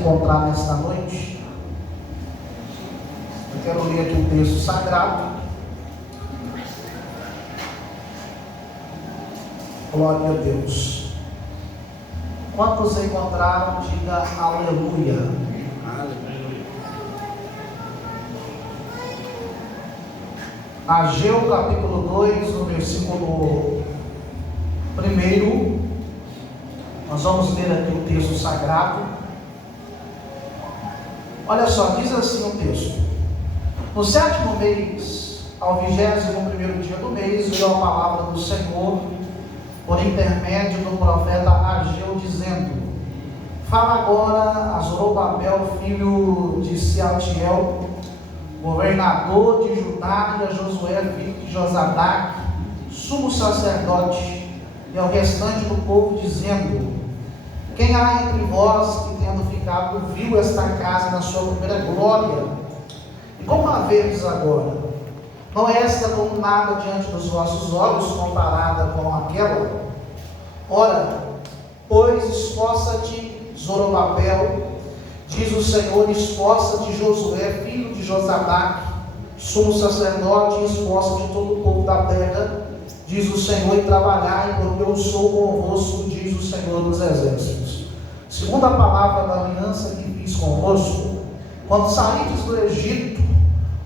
encontrar nesta noite, eu quero ler aqui o texto sagrado. Glória a Deus. Quantos encontraram, diga aleluia. Ageu capítulo 2, no versículo 1, nós vamos ler aqui o texto sagrado. Olha só, diz assim o texto: no 7º mês, ao 21º dia do mês, veio a palavra do Senhor por intermédio do profeta Ageu, dizendo: fala agora a Zorobabel, filho de Sealtiel, governador de Judá, e a Josué, filho de Josadac, sumo sacerdote, e ao restante do povo, dizendo: quem há entre vós que, tendo ficado, viu esta casa na sua primeira glória? E como a vedes agora? Não é esta como nada diante dos vossos olhos, comparada com aquela? Ora, pois esforça-te, Zorobabel, diz o Senhor, esforça-te, Josué, filho de Josadac, sumo sacerdote, e esforça-te todo o povo da terra, diz o Senhor, e trabalhai, porque eu sou convosco, diz o Senhor dos exércitos. Segundo a palavra da aliança que fiz convosco, quando saídes do Egito,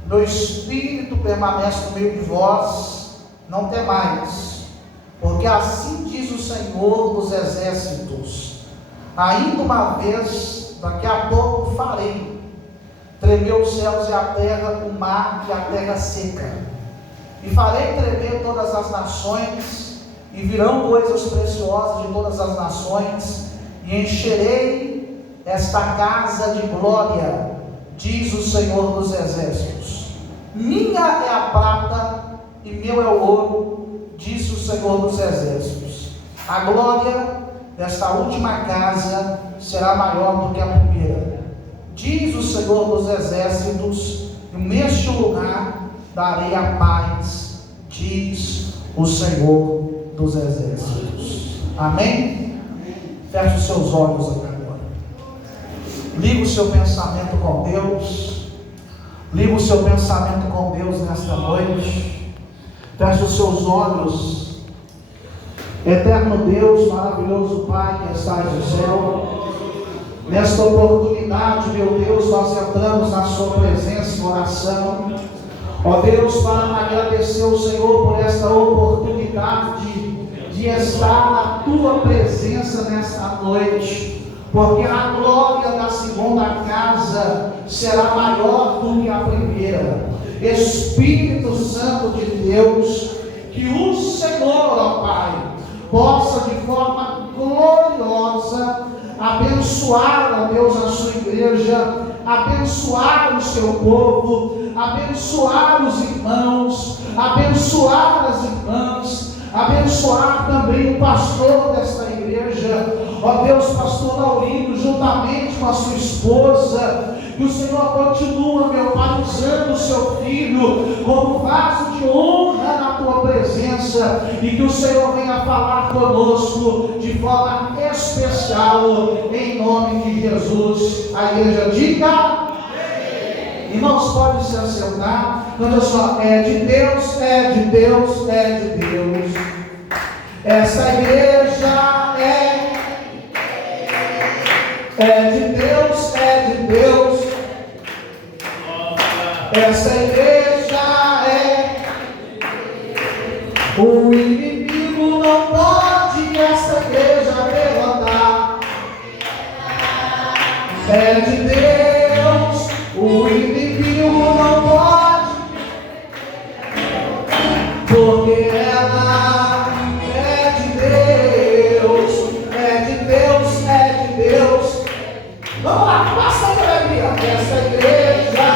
meu espírito permanece no meio de vós, não temais, porque assim diz o Senhor dos exércitos: ainda uma vez, daqui a pouco farei tremer os céus e a terra, o mar e a terra seca, e farei tremer todas as nações, e virão coisas preciosas de todas as nações, e encherei esta casa de glória, diz o Senhor dos exércitos. Minha é a prata e meu é o ouro, diz o Senhor dos exércitos. A glória desta última casa será maior do que a primeira, diz o Senhor dos exércitos, e neste lugar darei a paz, diz o Senhor dos exércitos. Amém? Feche os seus olhos agora. Liga o seu pensamento com Deus. Liga o seu pensamento com Deus nesta noite. Feche os seus olhos. Eterno Deus, maravilhoso Pai que estás no céu, nesta oportunidade, meu Deus, nós entramos na sua presença em oração, ó Deus, para agradecer ao Senhor por esta oportunidade de estar na tua presença nesta noite, porque a glória da segunda casa será maior do que a primeira. Espírito Santo de Deus, que o Senhor, ó Pai, possa de forma gloriosa abençoar, ó Deus, a sua igreja, abençoar o seu povo, abençoar os irmãos, abençoar as irmãs, abençoar também o pastor desta igreja, ó Deus, pastor Laurindo, juntamente com a sua esposa. Que o Senhor continua, meu Pai, usando o seu filho como vaso de honra na tua presença, e que o Senhor venha falar conosco de forma especial, em nome de Jesus. A igreja diga amém. Irmãos, pode se assentar. Olha só, é de Deus, é de Deus, é de Deus. Essa igreja é de Deus, é de Deus. Essa igreja é. O inimigo não pode essa igreja derrotar. É de Deus. O inimigo não pode, porque ela é de Deus. É de Deus, é de Deus. Vamos lá, passa aí, alegria. Essa igreja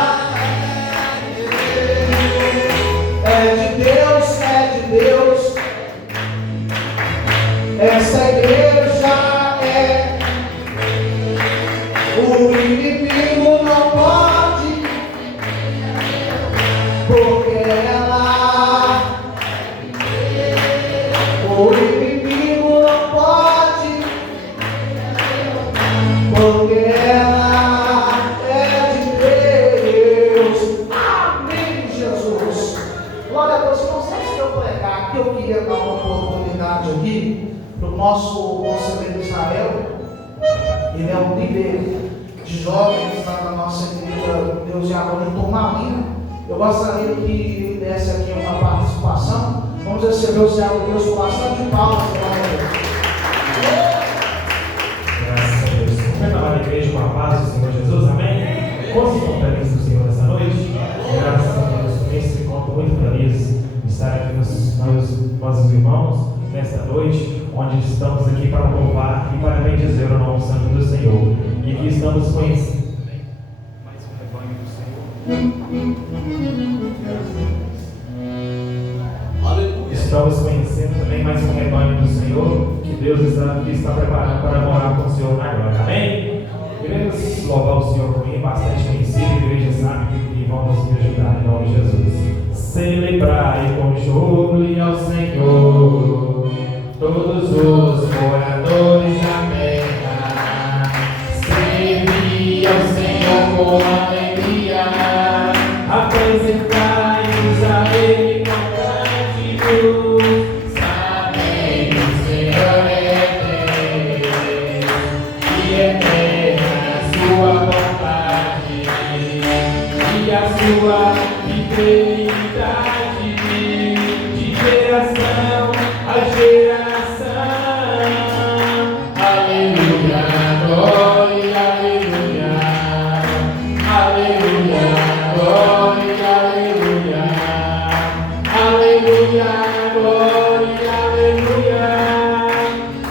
é de Deus, é de Deus. Essa igreja é. O inimigo não pode, porque ela. O inimigo não pode, porque ela. um líder de jovens lá na nossa igreja, Deus e Amor de Turmalina. Eu gostaria que ele desse aqui uma participação. Vamos receber o servo de Deus com bastante palmas. Graças a Deus. Vamos renovar a igreja com a paz do Senhor Jesus, amém? Quantos estão felizes do Senhor nessa noite? Graças a Deus, por esse encontro muito feliz de estar aqui com os nossos irmãos nesta noite, onde estamos aqui para louvar e para bendizer o nome santo do Senhor. E aqui estamos conhecendo também mais um rebanho do Senhor. Estamos conhecendo também mais um rebanho do Senhor, que Deus está preparando para morar com o Senhor na glória. Amém? Queremos louvar o Senhor comigo, bastante conhecido, a igreja sabe que vamos me ajudar em nome de Jesus. Celebrai com júbilo ao Senhor todos os moradores da terra. Servi ao Senhor com alegria, apresentai-nos a Ele com gratidão. Sabei que o Senhor é Deus, e eterna a sua vontade, e a sua fidelidade de geração a geração. Aleluia, glória, aleluia, aleluia, glória, aleluia, aleluia, glória, aleluia,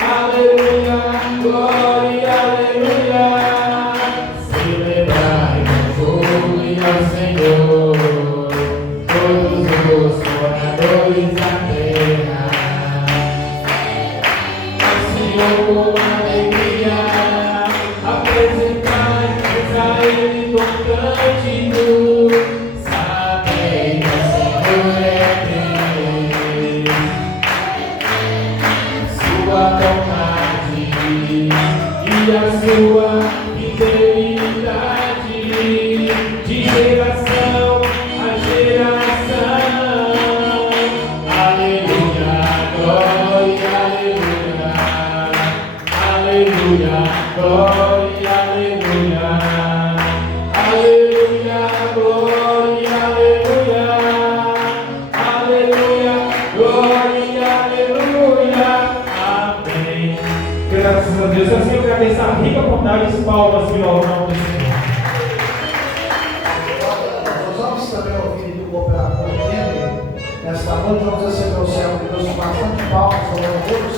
aleluia, glória, aleluia. Celebrai com júbilo ao Senhor todos os moradores da terra. Ao Senhor com alegria, apresentai-nos a Ele com cântico. Sabei que o Senhor é Deus, sua vontade e a sua fidelidade de geração a geração. Aleluia, glória, aleluia, aleluia, glória, aleluia, aleluia, glória, aleluia, aleluia, glória, aleluia, amém. Graças a Deus, assim eu quero essa rica vontade de palmas que nós vamos dizer. Nós vamos também ouvir do cooperador dele. Nesta noite vamos receber o servo de Deus com bastante palmas, glória a Deus.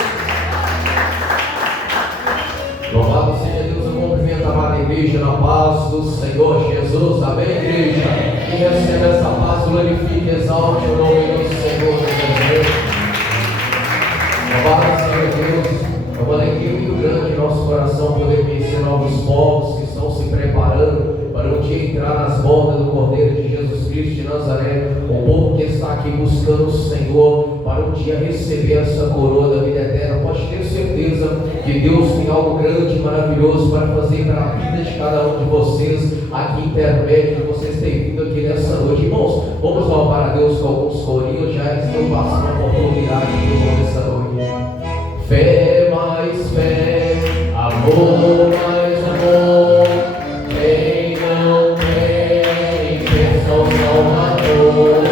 Louvado seja Deus, eu cumprimento a amada igreja na paz do Senhor Jesus, amém, igreja? E receba essa paz, glorifique, exalte o nome do Senhor Jesus. Louvado seja Deus, é uma alegria muito grande em nosso coração poder conhecer novos povos que estão se preparando para um dia entrar nas bordas do Cordeiro de Jesus Cristo de Nazaré, o povo que está aqui buscando o Senhor para um dia receber essa coroa da vida eterna. Pode ter certeza que Deus tem algo grande e maravilhoso para fazer para a vida de cada um de vocês aqui intermédio que vocês têm vindo aqui nessa noite. Irmãos, vamos louvar a Deus com alguns corinhos, já estão passando a oportunidade de nessa noite. Fé mais fé, amor mais amor, quem não tem, pensa ao Salvador,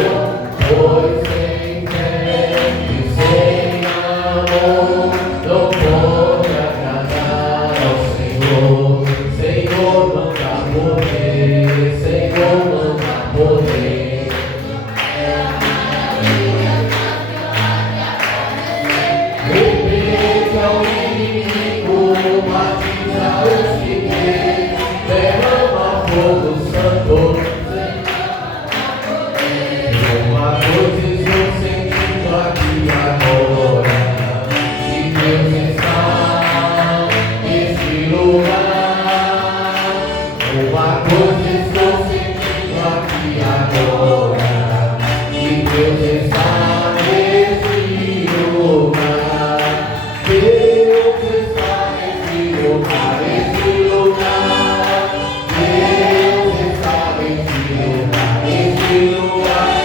pois sem fé e sem amor não pode agradar ao Senhor. Senhor manda poder, Senhor manda poder. Represa o inimigo, batiza os que crê, derrama fogo santo. Uma coisa estou sentindo aqui agora, que Deus está neste lugar. Uma coisa estou sentindo aqui agora, que Deus está neste lugar. Deus está neste lugar, neste lugar. Deus está neste lugar, neste lugar.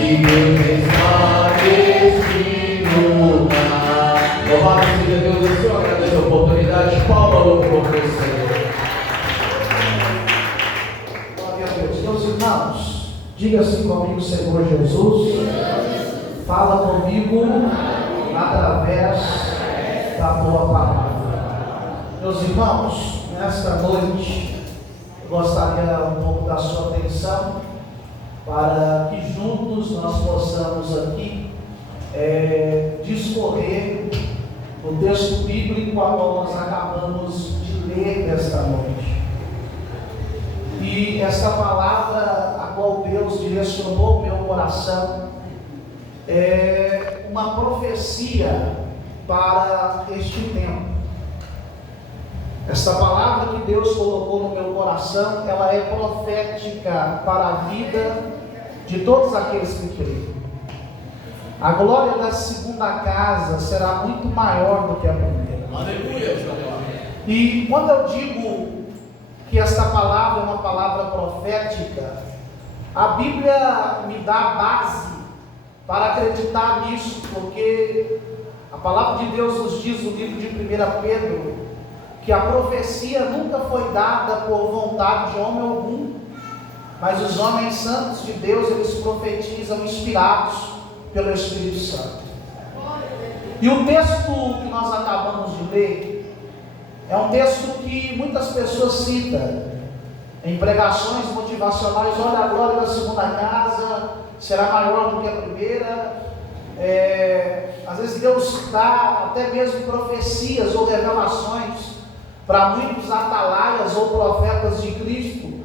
E Deus está neste lugar. Louvado seja Deus, eu só agradeço a oportunidade. Palma no corpo do Senhor. Glória a Deus. Meus irmãos, diga assim comigo, Senhor Jesus, fala comigo através da tua palavra. Meus irmãos, nesta noite, eu gostaria um pouco da sua atenção para que juntos nós possamos aqui discorrer o texto bíblico a qual nós acabamos de ler nesta noite. E esta palavra a qual Deus direcionou o meu coração é uma profecia para este tempo. Esta palavra que Deus colocou no meu coração, ela é profética para a vida de todos aqueles que creem. A glória da segunda casa será muito maior do que a primeira. Aleluia. E quando eu digo que esta palavra é uma palavra profética, a Bíblia me dá base para acreditar nisso, porque a palavra de Deus nos diz no livro de 1 Pedro que a profecia nunca foi dada por vontade de homem algum, mas os homens santos de Deus, eles profetizam inspirados pelo Espírito Santo. E o texto que nós acabamos de ler é um texto que muitas pessoas citam em pregações motivacionais. Olha, a glória da segunda casa será maior do que a primeira. Às vezes Deus dá até mesmo profecias ou revelações para muitos atalaias ou profetas de Cristo,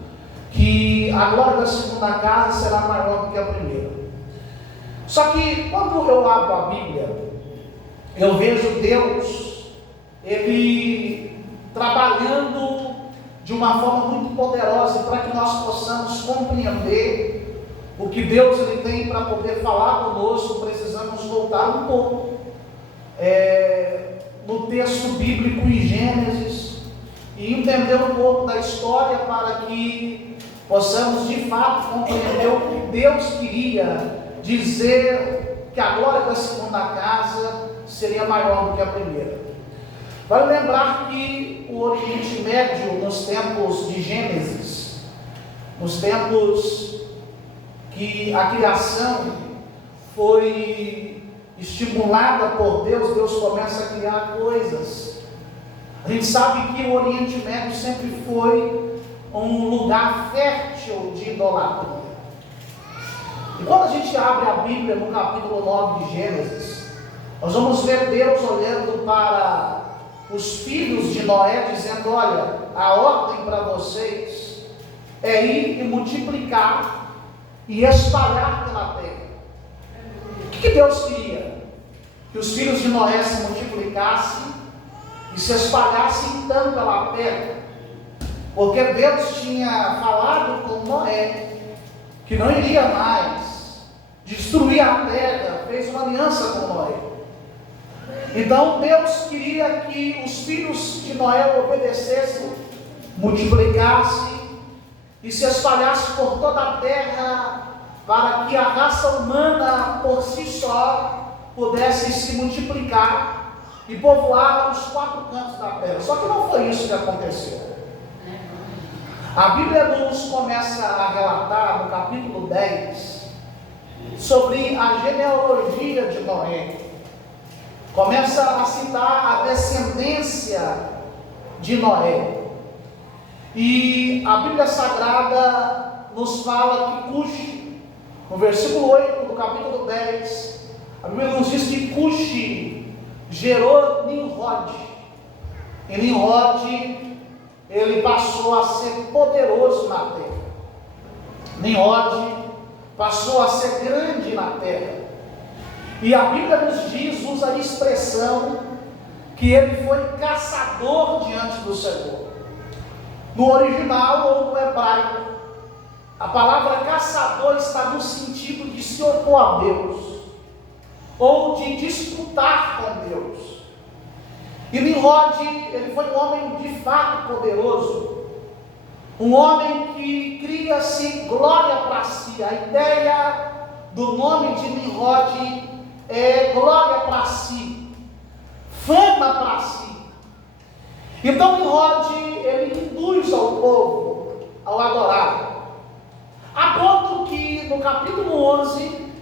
que a glória da segunda casa será maior do que a primeira. Só que quando eu abro a Bíblia, eu vejo Deus, Ele trabalhando de uma forma muito poderosa para que nós possamos compreender o que Deus ele tem para poder falar conosco. Precisamos voltar um pouco no texto bíblico em Gênesis e entender um pouco da história para que possamos de fato compreender o que Deus queria dizer, que a glória da segunda casa seria maior do que a primeira. Vale lembrar que o Oriente Médio, nos tempos de Gênesis, nos tempos que a criação foi estimulada por Deus, Deus começa a criar coisas. A gente sabe que o Oriente Médio sempre foi um lugar fértil de idolatria. E quando a gente abre a Bíblia no capítulo 9 de Gênesis, nós vamos ver Deus olhando para os filhos de Noé, dizendo: olha, a ordem para vocês é ir e multiplicar e espalhar pela terra. O que Deus queria? Que os filhos de Noé se multiplicassem e se espalhassem então pela terra, porque Deus tinha falado com Noé que não iria mais destruir a terra, fez uma aliança com Noé. Então Deus queria que os filhos de Noé obedecessem, multiplicassem e se espalhassem por toda a terra, para que a raça humana por si só pudesse se multiplicar e povoar os quatro cantos da terra. Só que não foi isso que aconteceu. A Bíblia nos começa a relatar no capítulo 10 sobre a genealogia de Noé. Começa a citar a descendência de Noé. E a Bíblia Sagrada nos fala que Cuxi, no versículo 8 do capítulo 10, a Bíblia nos diz que Cuxi gerou Nimrod. E Nimrod, ele passou a ser poderoso na terra. Nimrod passou a ser grande na terra. E a Bíblia nos diz, usa a expressão, que ele foi caçador diante do Senhor. No original ou no hebraico, a palavra caçador está no sentido de se opor a Deus, ou de disputar com Deus. E Nimrod, ele foi um homem de fato poderoso, um homem que cria-se glória para si. A ideia do nome de Nimrod é glória para si, fama para si. Então Nimrod, ele induz ao povo ao adorar, a ponto que no capítulo 11,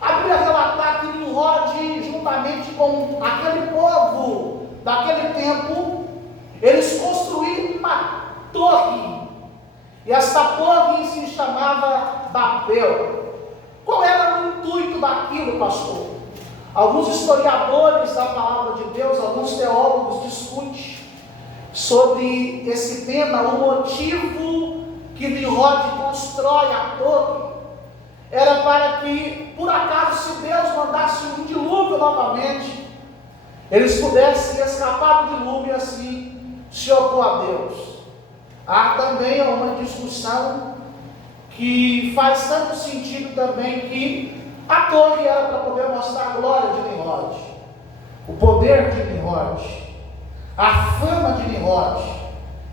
a Bíblia relata que Nimrod, juntamente com aquele povo daquele tempo, eles construíram uma torre, e esta torre se chamava Babel. Qual era o intuito daquilo, pastor? Alguns historiadores da palavra de Deus, alguns teólogos discutem sobre esse tema. O motivo que Nimrod constrói a torre era para que, por acaso, se Deus mandasse um dilúvio novamente, eles pudessem escapar do dilúvio e assim se opor a Deus. Há também uma discussão que faz tanto sentido também, que a torre era para poder mostrar a glória de Nimrod, o poder de Nimrod, a fama de Nimrod,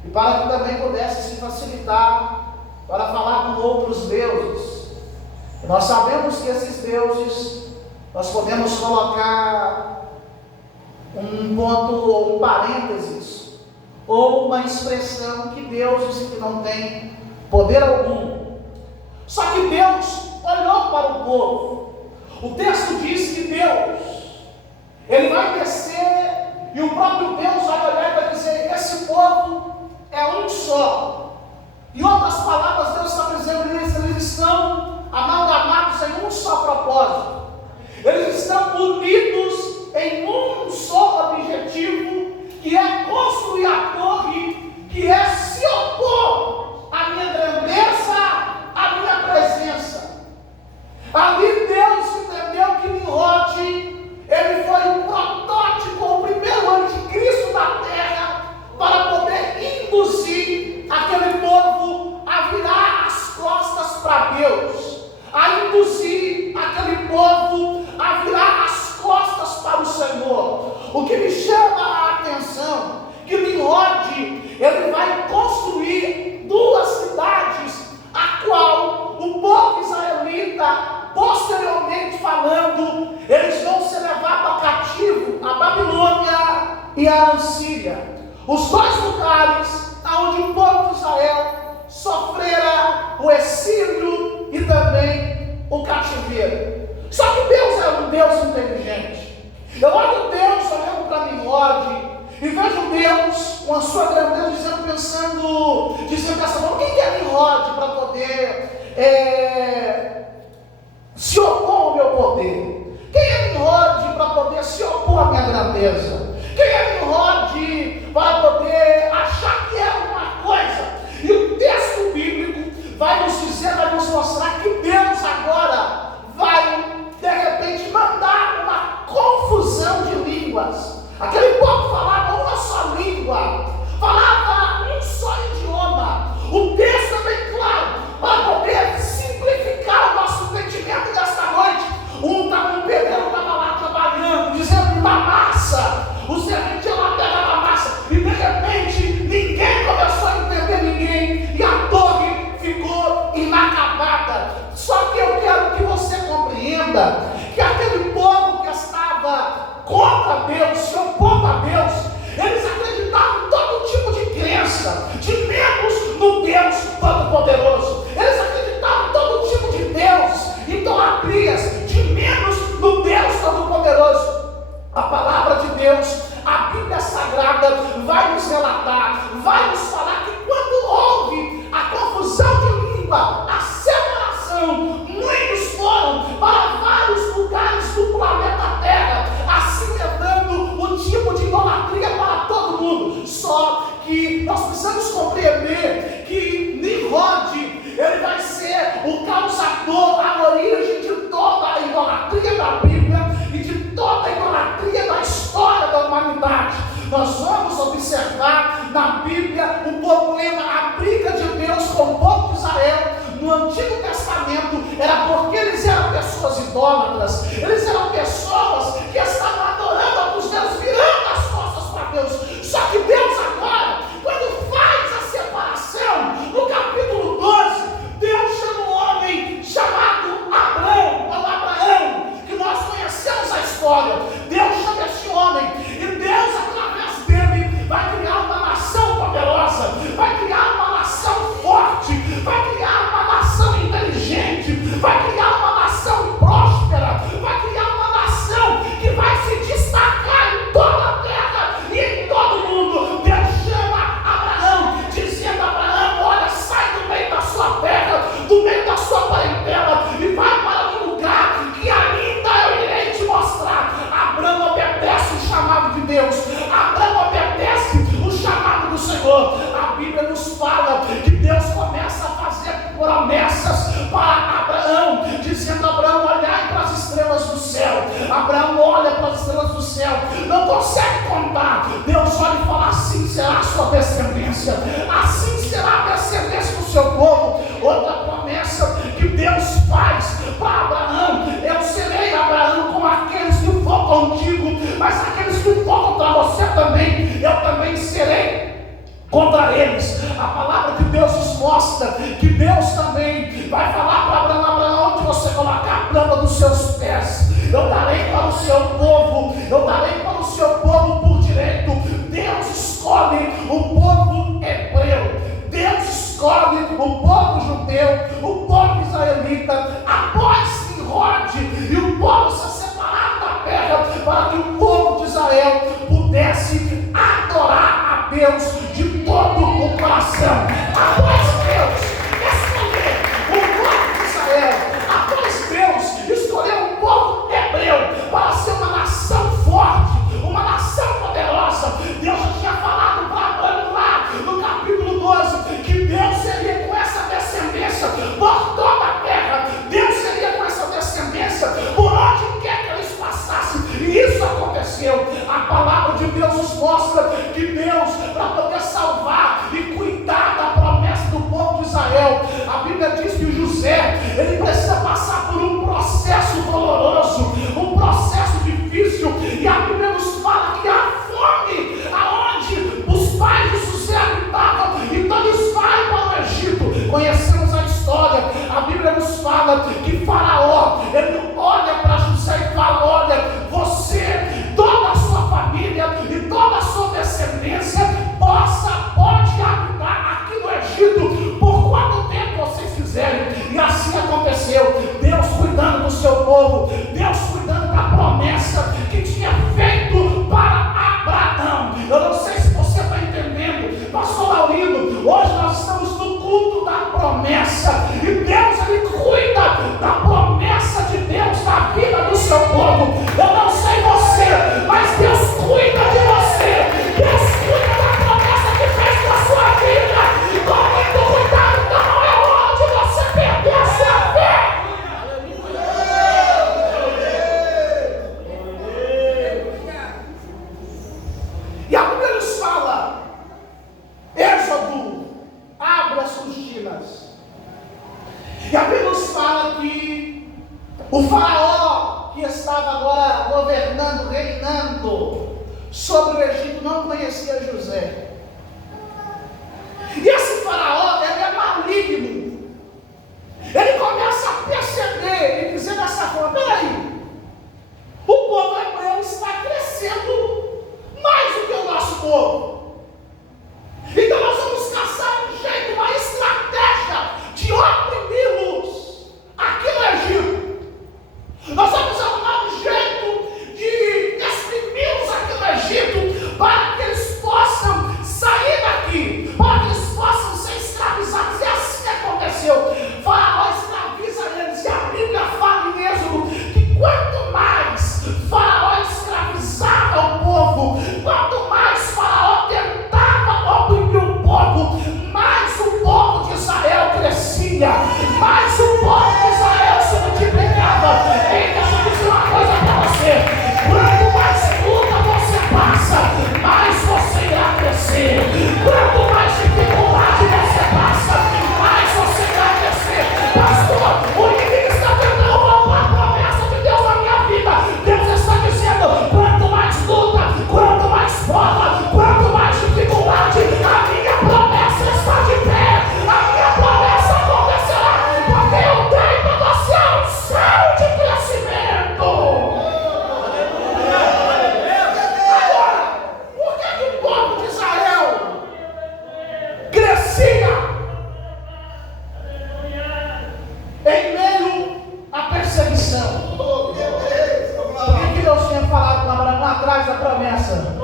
e para que também pudesse se facilitar para falar com outros deuses. E nós sabemos que esses deuses, nós podemos colocar um ponto ou um parênteses, ou uma expressão que deuses que não têm poder algum. Só que Deus olhou para o povo. O texto diz que Deus, ele vai descer, e o próprio Deus vai olhar e vai dizer: esse povo é um só. Em outras palavras, Deus está dizendo: eles estão amalgamados em um só propósito. Eles estão unidos em um só objetivo, que é construir a torre, que é se opor à minha grandeza, à minha presença. Ali Deus entendeu que Nimrod, ele foi o protótipo, o primeiro anticristo da terra, para poder induzir aquele povo a virar as costas para Deus, a induzir aquele povo a virar as costas para o Senhor. O que me chama a atenção, que Nimrod, ele vai construir duas cidades, a qual o povo israelita, posteriormente falando, eles vão ser levados a cativo, a Babilônia e a Assíria. Os dois lugares onde o povo de Israel sofrera o exílio e também o cativeiro. Só que Deus é um Deus inteligente. Eu olho Deus olhando para Nimrod e vejo Deus com a sua grandeza dizendo dessa forma: quem é Nimrod para poder se opor ao meu poder? Quem é Nimrod para poder se opor à minha grandeza? Quem é Nimrod para poder achar que é alguma coisa? E o texto bíblico vai nos dizer, vai nos mostrar que Deus agora vai, de repente, mandar uma confusão de línguas. Aquele povo falava uma só língua, falava um só idioma. O texto é bem claro, para poder simplificar o nosso entendimento desta noite. Um pedreiro estava lá trabalhando, dizendo uma massa. O servente lá pegava a massa e, de repente, ninguém começou a entender ninguém, e a torre ficou inacabada. Só que eu quero que você compreenda que aquele povo que estava contra Deus, se opondo a Deus, eles acreditavam em todo tipo de crença, de menos no Deus Todo-Poderoso. Eles acreditavam em todo tipo de Deus, idolatrias, de menos no Deus Todo-Poderoso. A palavra de Deus, a Bíblia Sagrada, vai nos relatar, vai nos falar que quando houve a confusão de língua, a separação, muitos foram para vários lugares do planeta Terra, assim levando o tipo de idolatria para todo mundo. Só que nós precisamos compreender que Nimrod, ele vai ser o causador, a origem de toda a idolatria da Bíblia e de toda a idolatria da história da humanidade. Nós vamos observar na Bíblia o problema, a briga de Deus com o povo de Israel no Antigo Testamento, era porque eles eram pessoas idólatras, eles eram pessoas que estavam adorando alguns deuses, virando as costas para Deus. Só que Deus agora, quando faz a separação, no capítulo 12, Deus chama um homem chamado Abraão, que nós conhecemos a história. Deus chama esse homem e Deus céu não consegue contar. Deus olha e fala: assim será a sua descendência, assim será a descendência do seu povo. Outra promessa que Deus faz para Abraão: eu serei, Abraão, com aqueles que for contigo, mas aqueles que for contra você também, eu também serei contra eles. A palavra de Deus nos mostra que Deus também vai falar para Abraão: Abraão, onde você colocar a planta dos seus pés, eu darei para o seu povo, eu darei para o seu povo por direito. Deus escolhe o povo hebreu, Deus escolhe o povo judeu, o povo israelita, após Nimrod e o povo se separar da terra, para que o povo de Israel pudesse adorar a Deus de todo o coração. Após Deus escolher o povo de Israel, após Deus escolher o povo hebreu para ser uma nação forte, uma nação poderosa, Deus já tinha falado para Abraão lá no capítulo 12 que Deus seria com essa descendência por toda a terra. Deus seria com essa descendência por onde quer que eles passassem, e isso aconteceu. A palavra de Deus nos mostra que Deus, para poder salvar e cuidar da promessa do povo de Israel, a Bíblia diz que o José, ele precisa passar por um processo doloroso, um processo difícil, e a Bíblia nos fala que a fome aonde os pais de José habitavam, então eles vão para o Egito. Conhecemos a história. A Bíblia nos fala que Faraó, ele olha para José e fala: olha, você, toda a sua família e toda a sua descendência pode habitar aqui no Egito por quanto tempo vocês quiserem. E assim aconteceu. Deus cuidando do seu povo, Deus cuidando da promessa que tinha feito para Abraão. Eu não sei se você está entendendo, pastor Laurindo. Hoje nós estamos no culto da promessa, e Deus, ele cuida da promessa de Deus na vida do seu povo. Eu não sei você, mas Deus cuida de você. Deus cuida da promessa que fez com a sua vida. Tome muito cuidado, então não é hora de você perder a sua fé. E a Bíblia nos fala, Êxodo, abre as cortinas, e a Bíblia nos fala que o faraó, que estava agora governando, reinando sobre o Egito, não conhecia José. E esse faraó, ele é maligno. Ele começa a perceber e dizer dessa forma: peraí, o povo hebreu está crescendo mais do que o nosso povo. Então nós vamos caçar um jeito, uma estratégia de oprimi-los aqui no Egito. Nós vamos arrumar um jeito de exprimi-los aqui no Egito, para que eles possam sair daqui, para que eles possam ser escravizados. E assim aconteceu. Faraó escraviza eles, e a Bíblia fala em Êxodo que quanto mais Faraó escravizava o povo, quanto mais Faraó tentava oprimir o povo, mais o povo de Israel crescia, mais o povo de Israel se multiplicava. Ei, deixa eu dizer uma coisa para você: quanto mais luta você passa, mais você irá crescer. Quanto mais dificuldade você passa, mais você irá crescer. Pastor, o inimigo está tentando roubar a promessa de Deus na minha vida. Deus está dizendo: quanto mais luta, quanto mais prova, quanto mais dificuldade, a minha promessa está de pé, a minha promessa acontecerá, porque eu tenho para você a unção de crescimento. Agora, por que o povo de Israel crescia em meio à perseguição? Por que Deus tinha falado com Abraão lá atrás da promessa?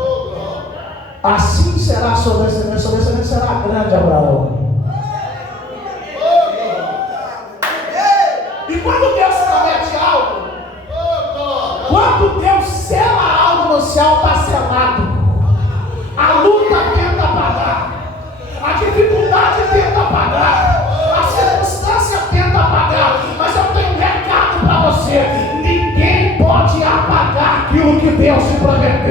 Assim será a sua descendência será grande, Abraão. E quando Deus promete algo, quando Deus sela algo no céu, está selado. A luta tenta apagar, a dificuldade tenta apagar, a circunstância tenta apagar, mas eu tenho um recado para você: ninguém pode apagar aquilo que Deus te prometeu.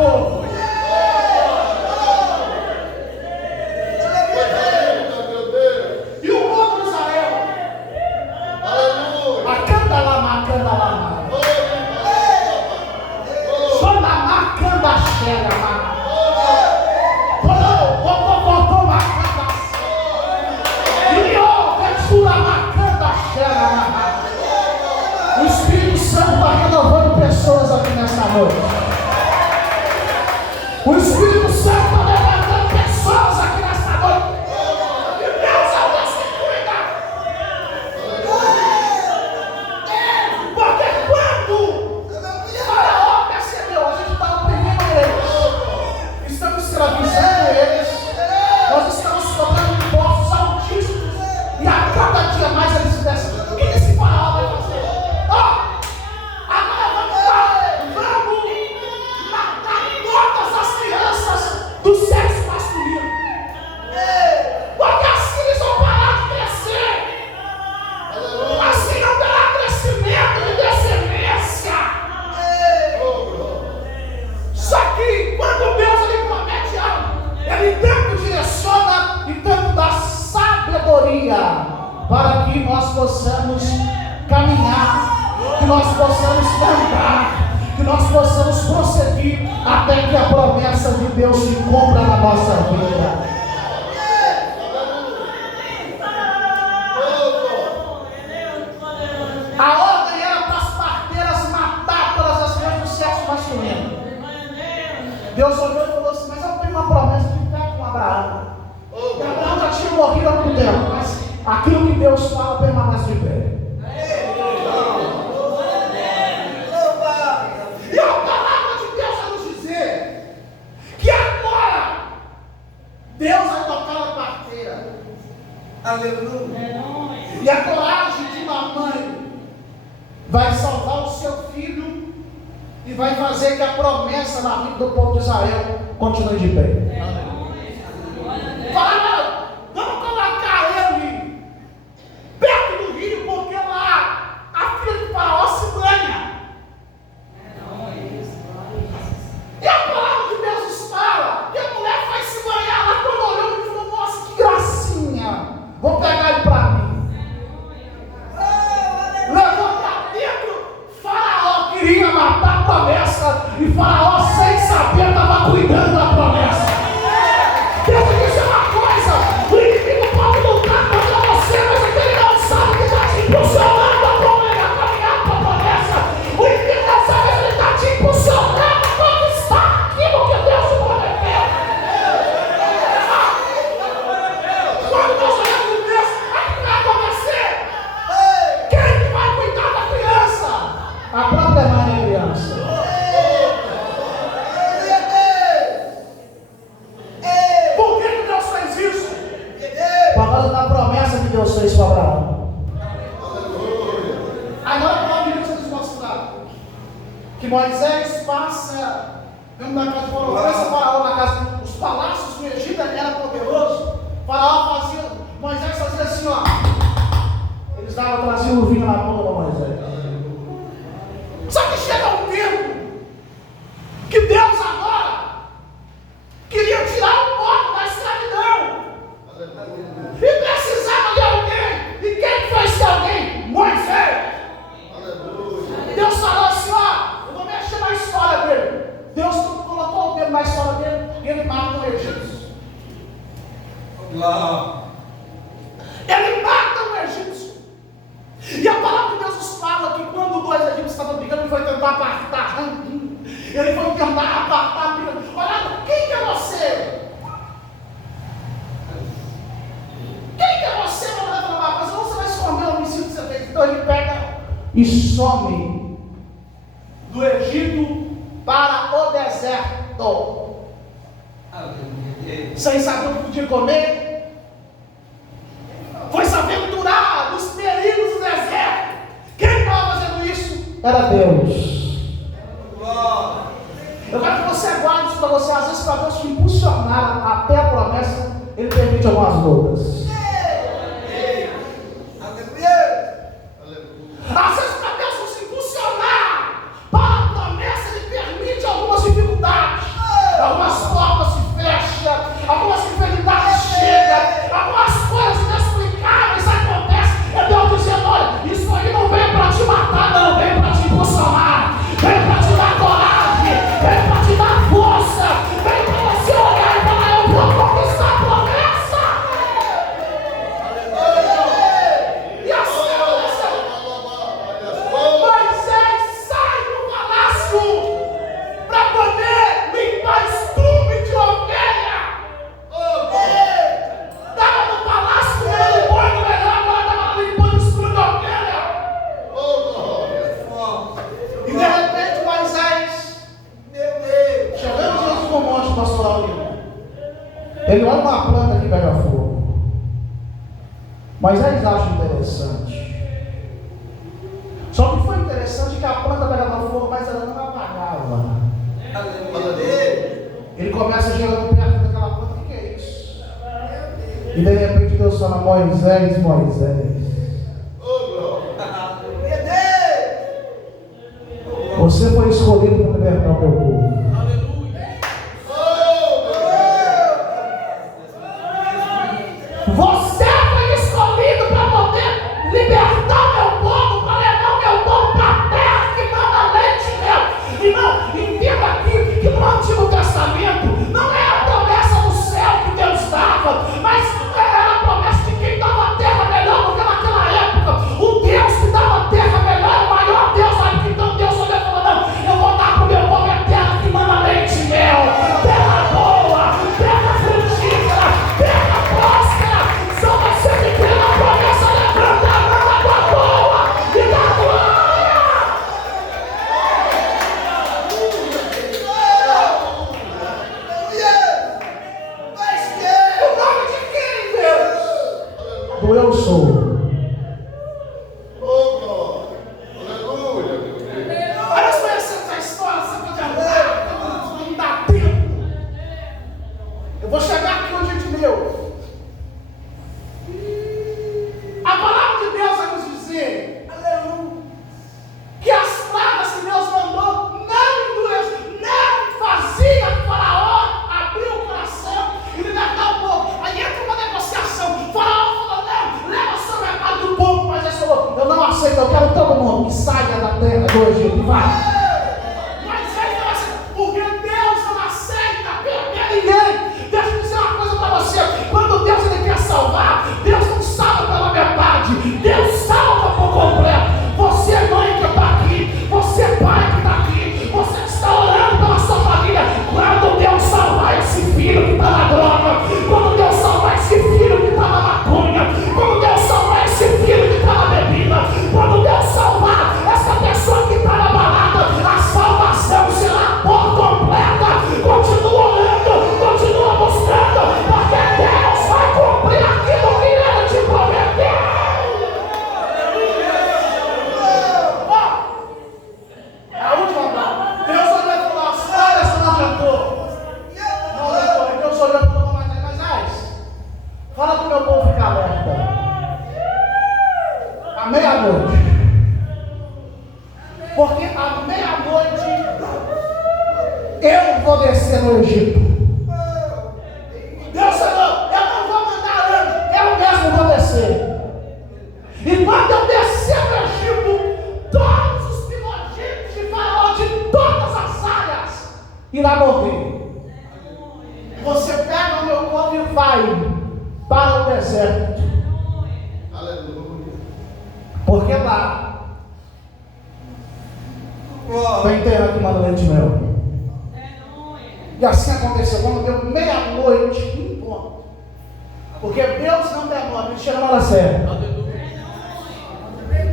povo. E o povo de Israel? Macanda lá, macanda lá. Só na macanda chega, macanda. Voltou macanda. E ó, macanda chega, o Espírito Santo está renovando pessoas aqui nessa noite. O Espírito Santo está levantando pessoas aqui nessa noite. E Deus é Deus que cuida. Porque quando Faraó percebeu, a gente está oprimindo eles, estamos escravizando eles, nós estamos cobrando impostos altíssimos, e a cada dia mais eles se descem. O que esse Faraó vai fazer? Do sexo masculino, porque assim eles vão parar de crescer, assim não terá crescimento de descendência. Só que quando Deus ele promete algo, ele tanto direciona e tanto dá sabedoria para que nós possamos caminhar, que nós possamos andar, que nós possamos prosseguir até que a promessa de Deus se cumpra na nossa vida. A ordem era para as parteiras matar todas as crianças do sexo masculino. Deus olhou e falou assim: mas eu tenho uma promessa de ficar com Abraão. E Abraão já tinha morrido há muito tempo, mas aquilo que Deus fala permanece de pé. E a palavra de Deus vai nos dizer que agora Deus vai tocar a parteira. Aleluia. E a coragem de uma mãe vai salvar o seu filho e vai fazer que a promessa na vida do povo de Israel continue de pé. Fala, vamos colocar ele perto do rio, porque lá a filha de Faraó se banha. E a palavra de Deus nos fala que a mulher vai se banhar lá. Quando olhou e falou: nossa, que gracinha, vou pegar ele para mim. Levou para dentro. Faraó queria matar a promessa, e Faraó, sem saber, estava cuidando da promessa. Deus te dizer uma coisa: o inimigo pode lutar contra você, mas ele não sabe que está te impulsionando a caminhar para a promessa. O inimigo não sabe que ele está te impulsionando a conquistar aquilo que Deus te prometeu. Quando nós olhamos para Deus, o que vai acontecer? Quem que vai cuidar da criança? A própria mãe da criança. Por que Deus fez isso? Por causa da promessa que Deus fez para Abraão. Agora a palavra de Deus nos mostrar que Moisés passa dentro da casa de Faraó, pensa Faraó na casa, os palácios do Egito eram poderosos. Faraó fazia, Moisés fazia assim, ó. Eles traziam o vinho na mão para Moisés. Só que chega um tempo que Deus agora queria tirar o povo da escravidão. E precisava de alguém. E quem foi esse alguém? Moisés. Deus falou assim: ó, eu vou mexer na história dele. Deus colocou o dedo na história dele e ele mata o egípcio. Ele mata o egípcio. E a palavra de Deus nos fala que quando dois egípcios estavam brigando, ele foi tentar apartar. Ele foi tentar apartar. Olha, quem que é você? Quem que é você para falar? Mas você vai esconder o homicídio que você fez. Então ele pega e some do Egito para o deserto. Sem saber o que podia comer. Foi se aventurar nos perigos do deserto. Quem estava fazendo isso? Era Deus. Eu quero que você guarde isso para você. Às vezes, para Deus te impulsionar até a promessa, Ele permite algumas lutas. Às vezes, para Deus nos impulsionar para a promessa, Ele permite algumas dificuldades. Ele olha uma planta que pega fogo. Moisés acha interessante. Só que foi interessante que a planta pegava fogo, mas ela não apagava. Ele começa chegando perto daquela planta, o que é isso? E de repente Deus fala: Moisés, Moisés, você foi escolhido para libertar o meu povo. Você foi escolhido para poder libertar o meu povo, para levar o meu povo para a terra que manda leite e mel. E não, entenda aqui que no Antigo Testamento não é a promessa do céu que Deus dava, mas era a promessa de quem dava a terra melhor, porque naquela época o Deus que dava a terra melhor era o maior Deus. Então Deus olhou e falou: não, eu vou dar para o meu povo a terra que manda leite e mel, terra boa, terra frutífera, terra próspera. Só você que crê na promessa, levanta a mão da tua boa e dá glória. O nome de quem, Deus? Do eu sou. Aí nós conhecemos a história, sabe de amor, não dá tempo. Eu vou chegar aqui onde a gente leu. A palavra de Deus vai nos dizer, aleluia, que as pragas que Deus mandou não endureceu, não fazia Faraó abrir o coração e libertar o povo. Aí entra uma negociação. Faraó falou: não, leva só metade do povo. Mas ele falou: eu não aceito, eu quero todo mundo que saia da terra do Egito e vai. Mas ele não aceita, porque Deus não aceita perder ninguém. Deixa eu dizer uma coisa para você: quando Deus ele quer salvar, Deus não salva pela metade, Deus salva por completo. Você é mãe que está aqui, você é pai que está aqui, você está orando pela sua família. Quando Deus salvar esse filho que está na droga, quando Deus salvar esse filho que está na maconha, quando Deus salvar esse filho que está na bebida, quando Deus salvar essa pessoa que está na balada, a salvação será por completa. Continua orando, continua buscando, porque Deus vai cumprir aquilo que Ele te prometeu. A última palavra. Deus olhou e falou: olha, essa não adiantou. Não adiantou. Deus olhou e falou: mas fala para o meu povo ficar alerta. À meia-noite. Porque à meia-noite eu vou descer no Egito. Deus falou: eu não vou mandar anjo, eu mesmo vou descer. E quando eu descer no Egito, todos os primogênitos de Faraó de todas as áreas irão morrer. Você pega o meu povo e vai para o deserto. Porque lá tem terra que manda leite e mel. E assim aconteceu. Quando deu meia-noite, em ponto. Porque Deus não demora, Ele chega na hora certa.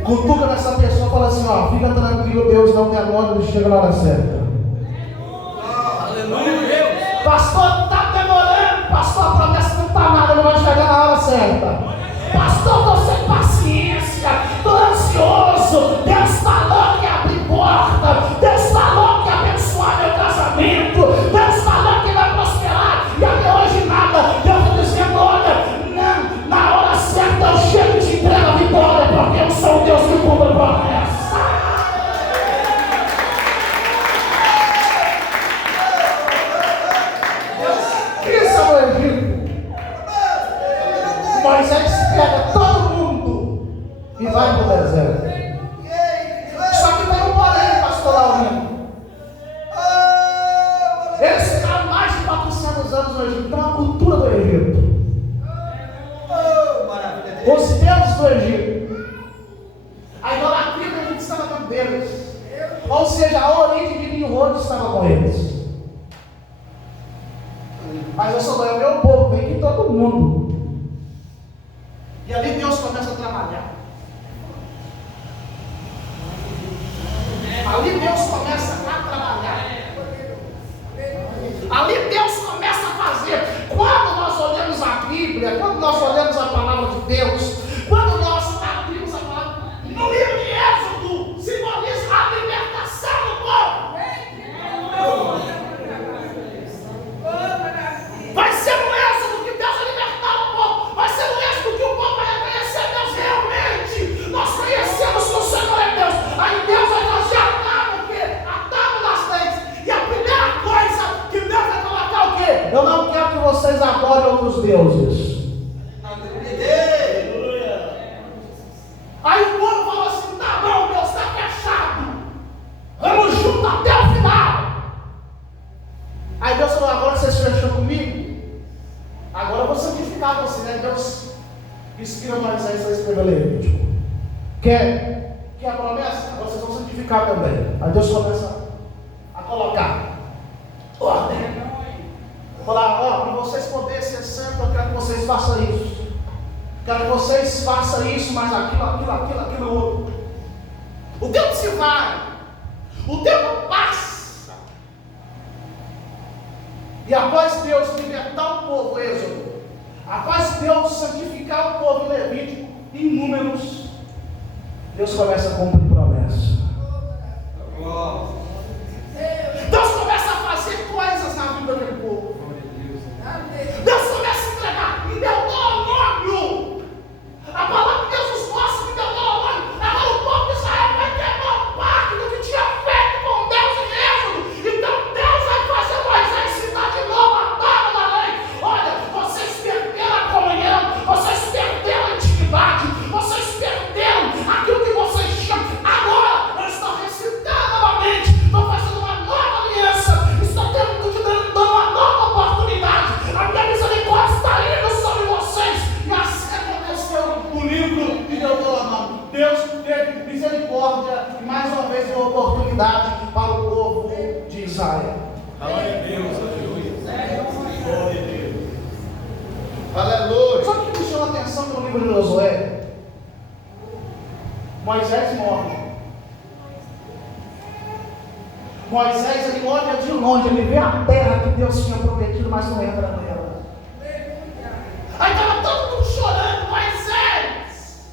Cutuca nessa pessoa e fala assim: ó, fica tranquilo, Deus não demora, Ele chega na hora certa. Pastor, está demorando. Pastor, a promessa não está nada, Ele vai chegar na hora certa. Pastor, estou sem paciência, estou ansioso. Deus falou que ia abrir porta, Deus falou que ia abençoar meu casamento, Deus falou que vai prosperar, e até hoje nada. Deus está dizendo: olha, não, na hora certa eu chego e te entrego a vitória, porque eu sou o Deus que cumpre promessa. Isso é o Egito. Moisés pega todo mundo e vai para o deserto. Só que tem um porém, pastor Laurino. Eles ficaram mais de 400 anos no Egito. Então a cultura do Egito, os deuses do Egito, a idolatria do Egito estava com deles. Ou seja, a origem de Nimrod estava com eles. Mas eu sou o meu povo, vem aqui todo mundo. E ali Deus começa a trabalhar. Ali Deus começa a trabalhar. Ali Deus começa a fazer. Quando nós seus deuses. Aí o povo falou assim: tá bom, Deus está fechado, vamos junto até o final. Aí Deus falou: agora vocês fecham comigo, agora eu vou santificar vocês. Aí Deus inspira Moisés a escrever Levítico. Quer a promessa? Agora vocês vão santificar também. Aí Deus começa a colocar ordem. Falar: ó, para vocês poderem ser santos, eu quero que vocês façam isso. Quero que vocês façam isso, mas aquilo outro. O tempo se vai, o tempo passa. E após Deus libertar o povo, Êxodo, após Deus santificar o povo em Levítico, em Números, Deus começa a cumprir promessa. Deus começa a fazer coisas na vida daquele povo. Deus começa a entregar em Deuteronômio. A palavra de Deus nos mostra que Deuteronômio, agora o povo de Israel vai quebrar o pacto que tinha feito com Deus em Êxodo. Então Deus vai fazer Moisés citar de novo a tábua da lei. Olha, vocês perderam a comunhão, vocês perderam a intimidade, vocês perderam aquilo que vocês tinham. Agora eu estou recitando novamente, estou fazendo uma nova aliança, estou te dando uma nova oportunidade. A minha misericórdia está indo sobre vocês. E assim aconteceu no livro de Deuteronômio. Deus teve misericórdia e mais uma vez deu oportunidade para o povo de Israel. Glória a Deus, aleluia. Glória a Deus. Aleluia. Só que me chama a atenção no livro de Josué. Moisés morre. Moisés, ele olha de longe, ele vê a terra que Deus tinha prometido, mas não entra nela. Aí estava todo mundo chorando: Moisés,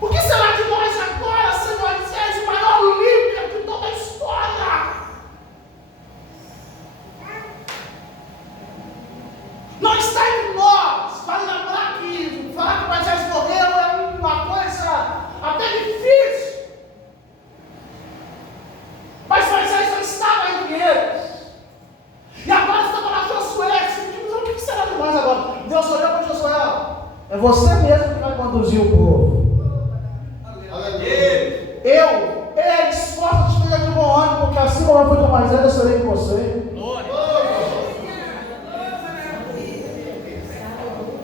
o que será de nós agora, se Moisés, o maior líder de toda a história? Não está em nós. Vale lembrar que falar que Moisés morreu é uma coisa até difícil. Mas Moisés não estava entre eles. E agora estava lá Josué. O que será de nós agora? Deus olhou para Josué: é você mesmo que vai conduzir o povo. Esforça-te, esteja de bom ânimo, porque assim como eu fui com Moisés, eu serei com você.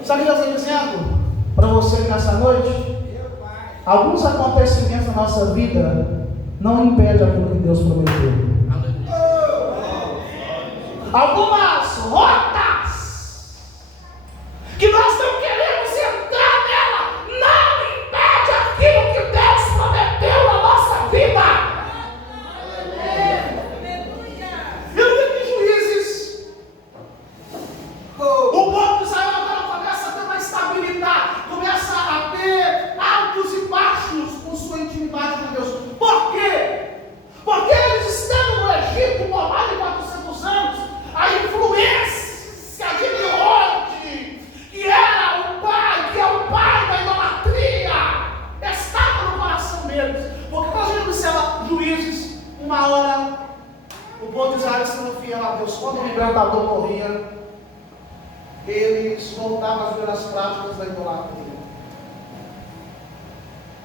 Sabe o que Deus está dizendo para você nessa noite? Alguns acontecimentos na nossa vida não impedem aquilo que Deus prometeu. Algumas rotas que nós não queremos entrar nela não impede aquilo que Deus prometeu na nossa vida. E no livro de Juízes, o povo de Israel agora começa a ter uma estabilidade, começa a ter altos e baixos com sua intimidade com Deus. Por quê? Porque eles estando no Egito por mais de 400 anos, a influência de Nimrod, que era o pai, que é o pai da idolatria, estava no coração deles. Porque quando a gente observa Juízes, uma hora o povo de Israel estava fiel a Deus. Quando o libertador morria, eles voltavam a ver as práticas da idolatria.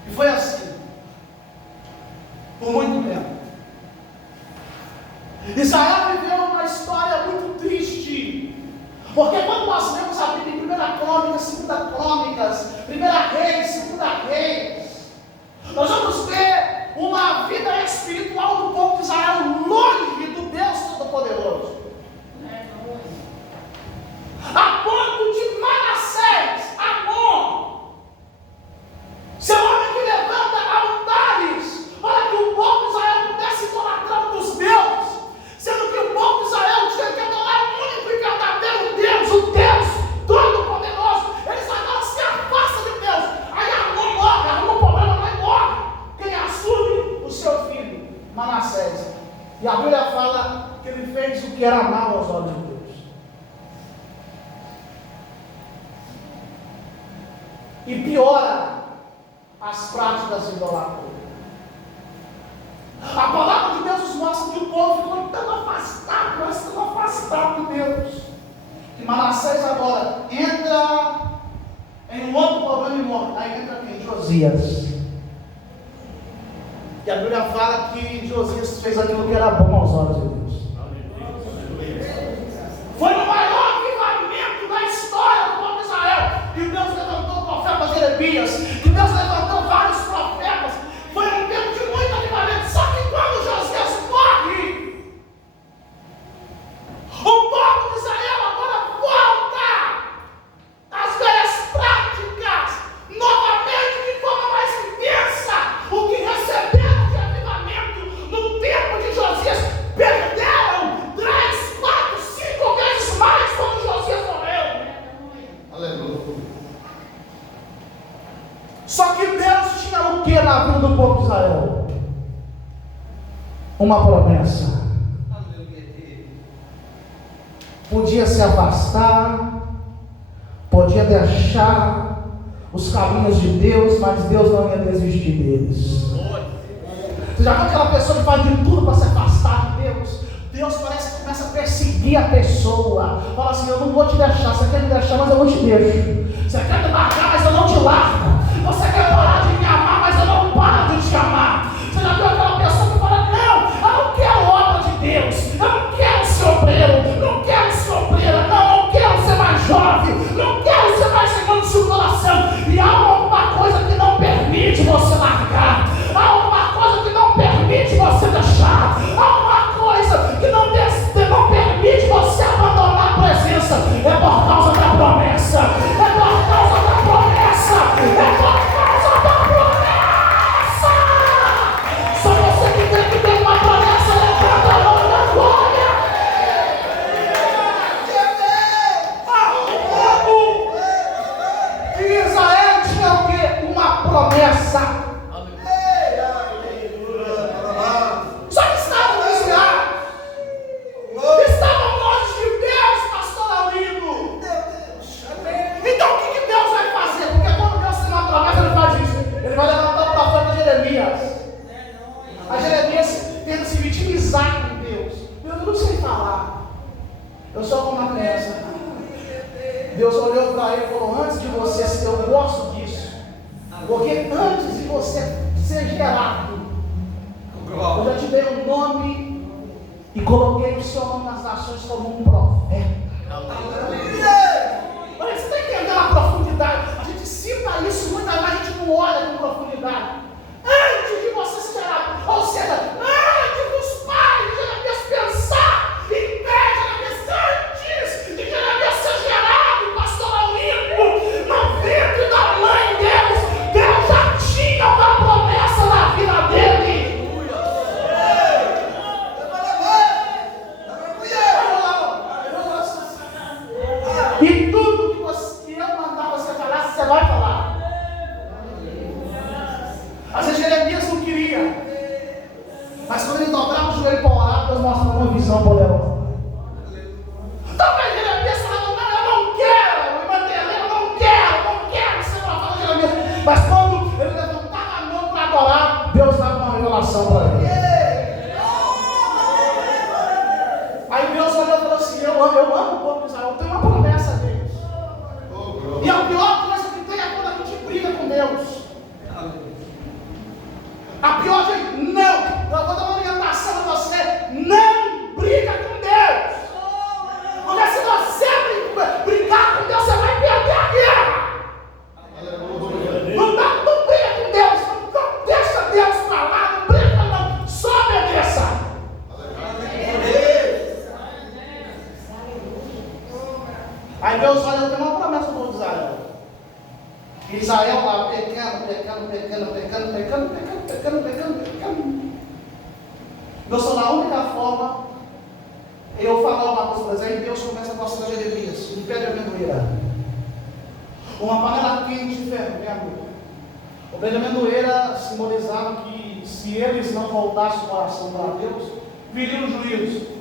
E foi assim por muito tempo. Israel viveu uma história muito triste, porque quando nós lemos a Bíblia em 1 Crônicas, 2 Crônicas, 1 Reis, 2 Reis, nós vamos ver uma vida espiritual do povo de Israel longe do Deus Todo-Poderoso, a ponto de Manassés, Amon, seu homem que levanta altares para que o povo de Israel pudesse idolatrar dos deuses, sendo que o povo de Israel tinha que adorar o único e verdadeiro Deus, o Deus Todo-Poderoso. Eles agora se afastam de Deus. Aí Amon morre, arruma um problema, mas morre. Quem assume? O seu filho, Manassés. E a Bíblia fala que ele fez o que era mal aos olhos de Deus. E piora as práticas idolatrosas. A palavra de Deus nos mostra que o povo ficou tão afastado, mas tão afastado de Deus, que Manassés agora entra em um outro problema e morre. Aí entra quem? Josias. E a Bíblia fala que Josias fez aquilo que era bom aos olhos de Deus. Foi no maior avivamento da história do povo de Israel. E Deus levantou o profeta Jeremias. E Deus levantou vários profetas. Foi um tempo de muito avivamento. Só que quando Josias morre, o povo de Israel agora volta às velhas práticas, novamente de forma mais intensa. O que receberam de avivamento no tempo de Josias, perderam 3, 4, 5 vezes mais quando Josias morreu. Aleluia. Só que Deus tinha o que na vida do povo de Israel? Uma promessa. Podia se afastar, podia deixar os caminhos de Deus, mas Deus não ia desistir deles. Você já viu aquela pessoa que faz de tudo para se afastar de Deus? Deus parece que começa a perseguir a pessoa. Fala assim: eu não vou te deixar. Você quer me deixar, mas eu não te deixo. Você quer me largar, mas eu não te largo. Você quer parar de me amar, mas eu não paro de te amar. Você já viu aquela pessoa que fala: não, eu não quero obra de Deus, eu não quero ser obreiro, não quero ser obreira, não quero ser mais jovem, não quero ser mais segundo o seu coração. E há alguma coisa que não permite você largar, há alguma coisa que não permite você deixar, há alguma coisa que não permite você abandonar a presença. É por causa da promessa, é por causa da promessa, é por causa da promessa. Só você que tem que ter uma promessa, levanta a mão da glória. E Israel tinha o quê? Uma promessa. Só que estavam desviados, estavam longe de Deus, pastor Laurindo. Então o que Deus vai fazer? Porque quando Deus tem uma promessa, Ele faz isso. Ele vai levantar o profeta Jeremias. A Jeremias tenta se vitimizar com Deus. Eu não sei falar, eu sou como uma criança. Deus olhou para ele e falou: antes de você ser, eu gosto disso. Porque antes de você ser gerado, eu já te dei um nome e coloquei o seu nome nas nações como um profeta. Olha, você está entendendo a profundidade? A gente cita isso muitas vezes, a gente não olha com profundidade. Antes de você ser gerado, ou seja, antes dos pais de Jeremias pensar em pé, Jeremias, antes de Jeremias ser gerado, pastor Laurindo, no ventre da mãe deles, Deus já tinha uma promessa na vida dele. E tudo que eu mandar você falar, você vai falar. Às vezes Jeremias não queria, mas quando ele dobrava o joelho para orar, Deus mostrava uma visão poderosa. Talvez Jeremias falava: não, eu não quero me manter, eu não quero ser profeta, Jeremias. Mas quando ele levantava a mão para adorar, Deus dava uma revelação para ele. Aí Deus olhou e falou assim: eu amo o povo de Israel, eu tenho uma promessa a Deus. E a pior coisa que tem é quando a gente briga com Deus. A pior gente, não. Eu vou dar uma orientação a você: não briga com Deus. Porque se você brigar com Deus, você vai perder a guerra. Não briga com Deus, não deixa Deus falar, não briga não, só obedeça. Aí Deus olha: eu tenho uma promessa para o povo de Israel. Israel lá pecando. Deus falou: a única forma é eu falar uma coisa para vocês. Aí Deus começa a mostrar Jeremias um pé de amendoeira, uma panela quente de fermento. O pé de amendoeira simbolizava que se eles não voltassem o coração para Deus, viria o juízo.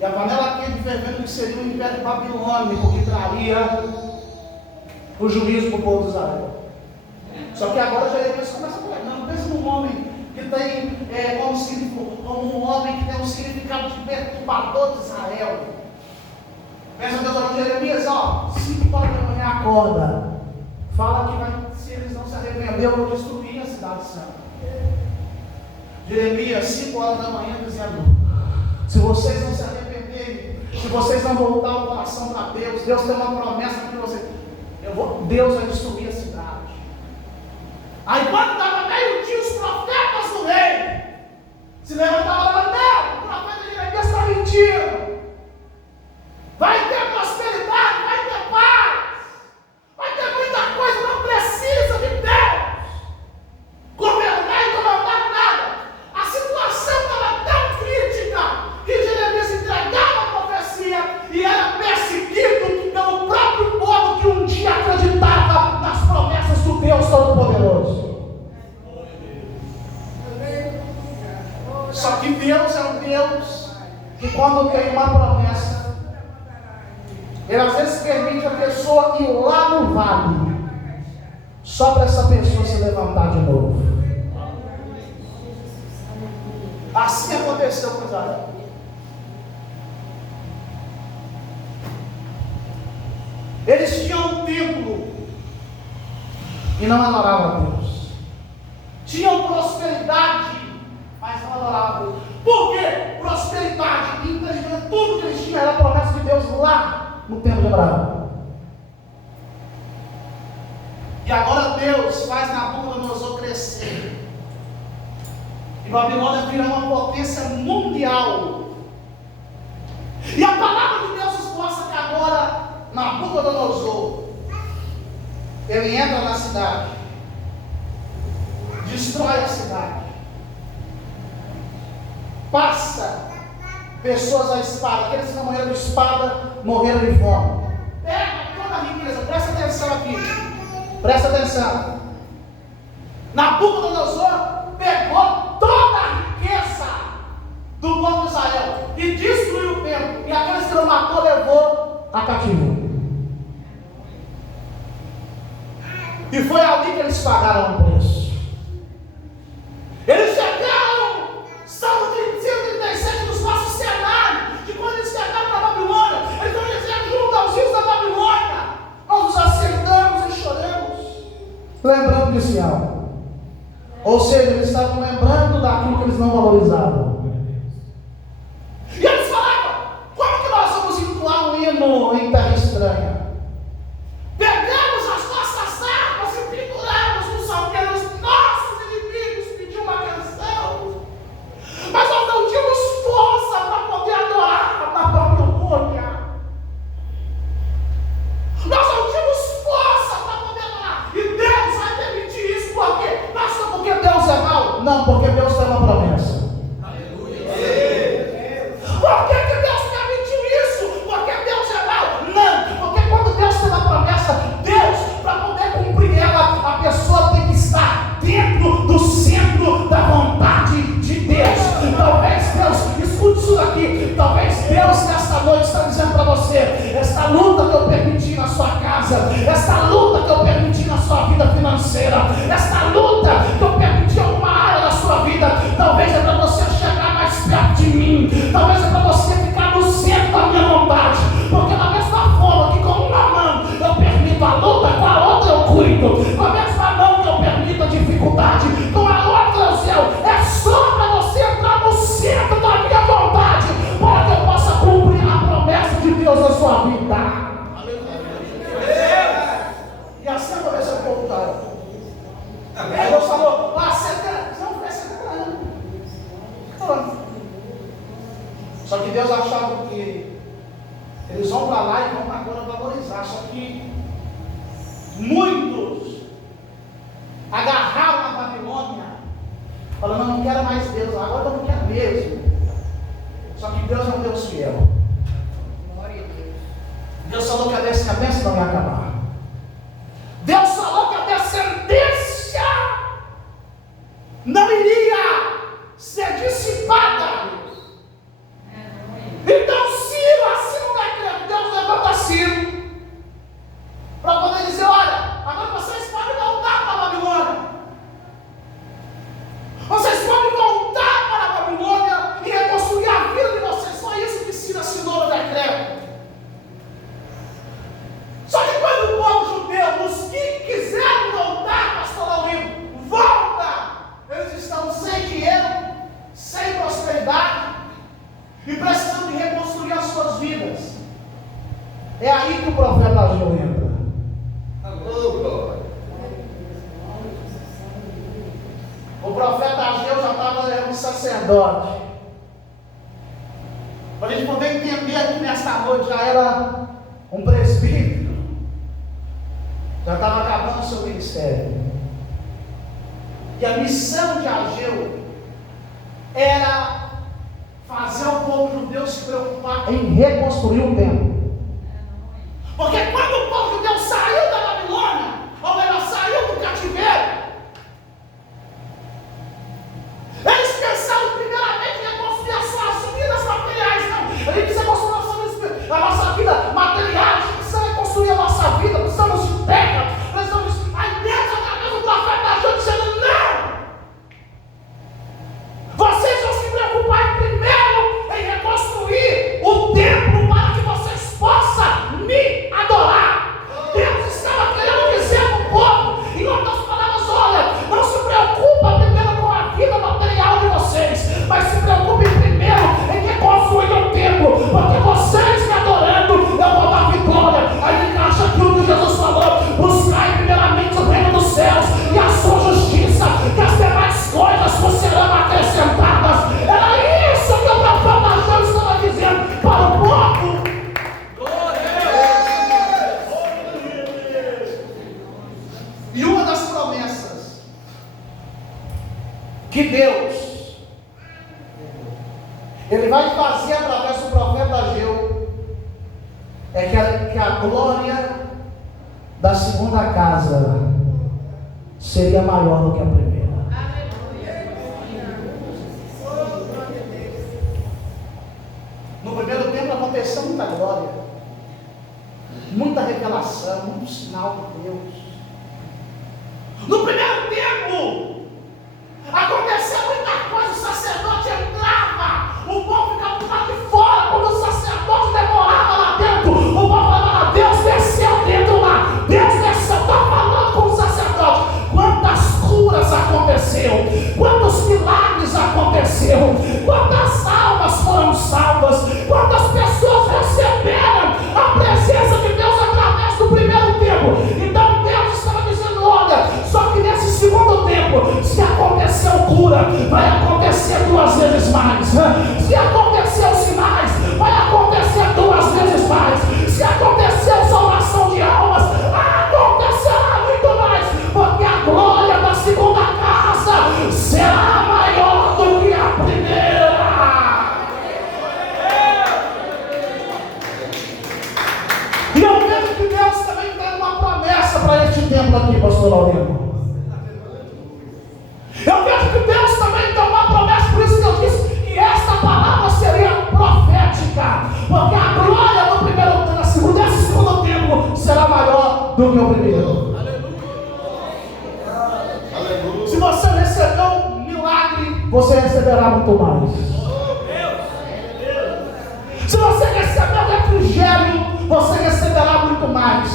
E a panela quente de fermento que seria o império babilônico, que traria o juízo para o povo de Israel. Só que agora Jeremias começa a falar: não, pensa num homem que tem como um homem que tem um significado de perturbador de Israel. Pensa Deus falando, Jeremias, ó, 5 horas da manhã acorda. Fala que vai, se eles não se arrependerem, eu vou destruir a cidade santa. Jeremias, 5 horas da manhã, dizendo: se vocês não se arrependerem, se vocês não voltar o coração para Deus, Deus tem uma promessa para vocês. Deus vai destruir a cidade. Aí quando estava meio-dia, os profetas do rei se levantavam lá, não, o profeta Jeremias está mentindo. Vai ter prosperidade, vai ter paz, vai ter muita coisa, não precisa de Deus governar e comandar nada. A situação estava tão crítica que Jeremias entregava a profecia e era perseguido pelo próprio povo que um dia acreditava nas promessas do Deus Todo-Poderoso. Só que Deus é um Deus que, quando tem uma promessa, Ele às vezes permite a pessoa ir lá no vale, só para essa pessoa se levantar de novo. Assim aconteceu com Israel. Eles tinham um templo e não adoravam a Deus. Tinham prosperidade, mas não adoravam a Deus. Por quê? Prosperidade, infelizmente, tudo que eles tinham era a promessa de Deus lá no tempo de Abraão. E agora Deus faz Nabucodonosor crescer. E Babilônia vira uma potência mundial. E a palavra de Deus nos mostra que agora Nabucodonosor, ele entra na cidade, destrói a cidade, passa pessoas à espada. Aqueles que não morreram de espada, morreram de fome. Pega toda a riqueza, presta atenção aqui, presta atenção. Nabucodonosor pegou toda a riqueza do povo de Israel e destruiu o templo, e aqueles que não matou, levou a cativo. E foi ali que eles pagaram o preço. Eles chegaram, Salmo 137 nos mostra o cenário de quando eles chegaram na Babilônia. Eles estão dizendo, junto aos rios da Babilônia, nós nos assentamos e choramos, lembrando de Sião. Ou seja, eles estavam lembrando daquilo que eles não valorizavam. E eles falavam, como que nós vamos entoar um hino em terra estranha? Pegamos as nossas armas e penduramos nos salgueiros, nossos inimigos pediam uma canção, mas nós não tínhamos força para poder adorar na Babilônia. Nós não tínhamos força para poder adorar. E Deus vai permitir isso por quê? Não é só porque Deus é mau, não, porque Deus tem uma promessa. Por que Deus permitiu isso? Porque Deus é mau? Não, porque quando Deus tem uma promessa, Deus, para poder cumprir ela, a pessoa tem que estar dentro do centro da vontade de Deus. Talvez Deus, escute isso daqui, talvez Deus nesta noite está dizendo para você, esta luta que eu permiti na sua casa, esta luta que eu permiti na sua vida financeira, esta luta que eu permiti em alguma área da sua vida, talvez é para você chegar mais perto de mim, talvez é para você ficar no centro da minha vontade, porque da mesma forma que com uma mão eu permito a luta, com a outra eu cuido, com a mesma mão que eu permito a dificuldade, com a outra eu sei, é só para você entrar no centro da minha vontade, para que eu possa cumprir a promessa de Deus na sua vida. E assim aconteceu com o povo da época. Aí Deus falou, lá 70 anos. Só que Deus achava que eles vão para lá e vão agora valorizar. Só que muitos agarraram a Babilônia, falando, não quero mais Deus, agora eu não quero mesmo. Só que Deus é um Deus fiel. Deus falou que a descendência não ia acabar. Deus falou que a descendência não iria ser dissipada. Então Ciro, assim não decreto, Deus levanta Ciro para poder dizer, olha, agora vocês podem voltar para a Babilônia. Vocês podem voltar para a Babilônia e reconstruir a vida de vocês. Só isso que Ciro assinou no decreto. e precisando de reconstruir as suas vidas. É aí que o profeta Ageu entra. O profeta Ageu já estava um sacerdote. Para a gente poder entender aqui nesta noite, já era um presbítero. Já estava acabando o seu ministério. E a missão de Ageu era fazer o povo judeu se preocupar em reconstruir o templo. Porque quando o povo judeu saiu da Babilônia, ou melhor, saiu do cativeiro, eles pensaram primeiramente em reconstruir as suas vidas materiais. Não, a gente precisa construir a nossa vida material, a gente precisa reconstruir a nossa vida, precisamos de terra, precisamos de... Aí Deus, através do profeta Ageu, dizendo: não! Vocês vão se preocupar primeiro em reconstruir o templo para que vocês possam me adorar. Deus estava querendo dizer para o povo, em outras palavras: olha, não se preocupa primeiro com a vida material de vocês, mas se preocupe primeiro em reconstruir o templo, porque vocês me adorando, eu vou dar vitória. Aí encaixa aquilo que Jesus falou: buscai primeiramente o reino dos céus e a sua justiça, que as demais coisas vos serão acrescentadas. Era isso que o profeta Ageu estava dizendo para o povo. E uma das promessas que Deus Ele vai fazer através do profeta Ageu é que a glória da segunda casa seria maior do que a primeira. No primeiro tempo aconteceu muita glória, muita revelação, muito sinal de Deus. No primeiro tempo aconteceu muita coisa, o sacerdote entrava, o povo ficava do lado de fora. Quando o sacerdote demorava lá dentro, o povo falava: Deus desceu dentro lá, Deus desceu. Está falando com o sacerdote. Quantas curas aconteceram, quantos milagres aconteceram, quantas almas foram salvas, quantas pessoas receberam a presença de Deus através do primeiro tempo. Então Deus estava dizendo: olha, só que nesse segundo tempo, se aconteceu cura, vai acontecer 2 vezes mais. Se aconteceu sinais, vai acontecer 2 vezes mais. Se aconteceu salvação de almas, acontecerá muito mais, porque a glória da segunda casa será maior do que a primeira. E eu vejo que Deus também tem uma promessa para este tempo aqui, pastor Laurino. Eu vejo que Deus também tem uma promessa, por isso que eu disse que esta palavra seria profética, porque a glória do primeiro, desse segundo tempo será maior do que o primeiro. Aleluia. Se você recebeu um milagre, você receberá muito mais. Se você recebeu refrigério, você receberá muito mais.